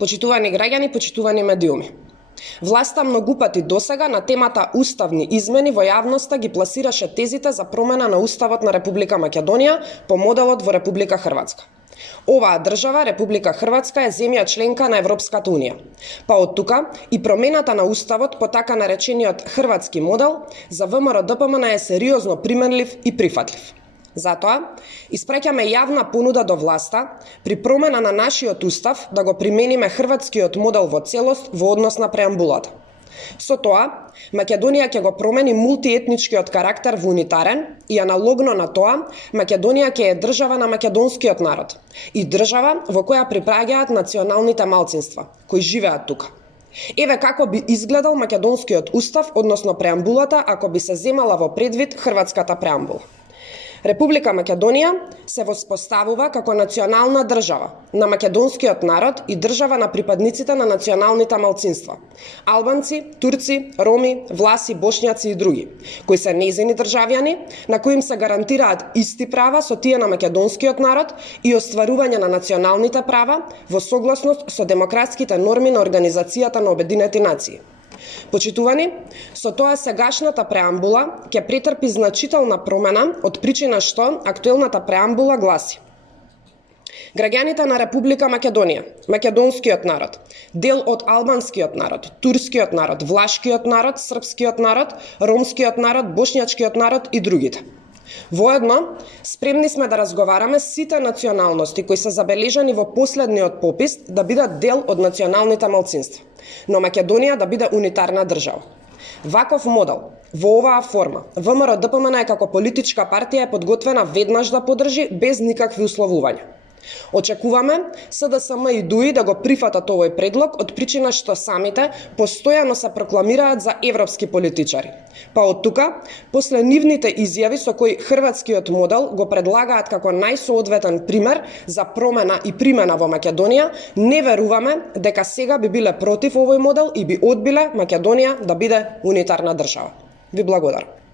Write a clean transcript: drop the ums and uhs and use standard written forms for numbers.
Почитувани граѓани, почитувани медиуми. Власта многу пати досега на темата уставни измени во јавноста ги пласираше тезите за промена на Уставот на Република Македонија по моделот во Република Хрватска. Оваа држава, Република Хрватска, е земја членка на Европската Унија. Па од тука и промената на Уставот по така наречениот хрватски модел за ВМРО-ДПМН е сериозно применлив и прифатлив. Затоа, испраќаме јавна понуда до власта при промена на нашиот устав да го примениме хрватскиот модел во целост во однос на преамбулата. Со тоа, Македонија ќе го промени мултиетничкиот карактер во унитарен и аналогно на тоа, Македонија ќе е држава на македонскиот народ и држава во која припаѓаат националните малцинства, кои живеат тука. Еве како би изгледал македонскиот устав, односно преамбулата, ако би се земала во предвид хрватската преамбула. Република Македонија се воспоставува како национална држава на македонскиот народ и држава на припадниците на националните малцинства – албанци, турци, роми, власи, бошњаци и други, кои се нејзини државјани, на кои им се гарантираат исти права со тие на македонскиот народ и остварување на националните права во согласност со демократските норми на Организацијата на Обединети нации. Почитувани, со тоа сегашната преамбула ќе претрпи значителна промена од причина што актуелната преамбула гласи: граѓаните на Република Македонија, македонскиот народ, дел од албанскиот народ, турскиот народ, влашкиот народ, српскиот народ, ромскиот народ, бошњачкиот народ и другите. Воедно, спремни сме да разговараме сите националности кои се забележани во последниот попис да бидат дел од националните малцинства, но Македонија да биде унитарна држава. Ваков модел, во оваа форма, ВМРО-ДПМН како политичка партија е подготвена веднаш да поддржи без никакви условувања. Очекуваме СДСМ и ДУИ да го прифатат овој предлог од причина што самите постојано се прокламираат за европски политичари. Па од тука, после нивните изјави со кои хрватскиот модел го предлагаат како најсоодветен пример за промена и примена во Македонија, не веруваме дека сега би биле против овој модел и би одбиле Македонија да биде унитарна држава. Ви благодарам.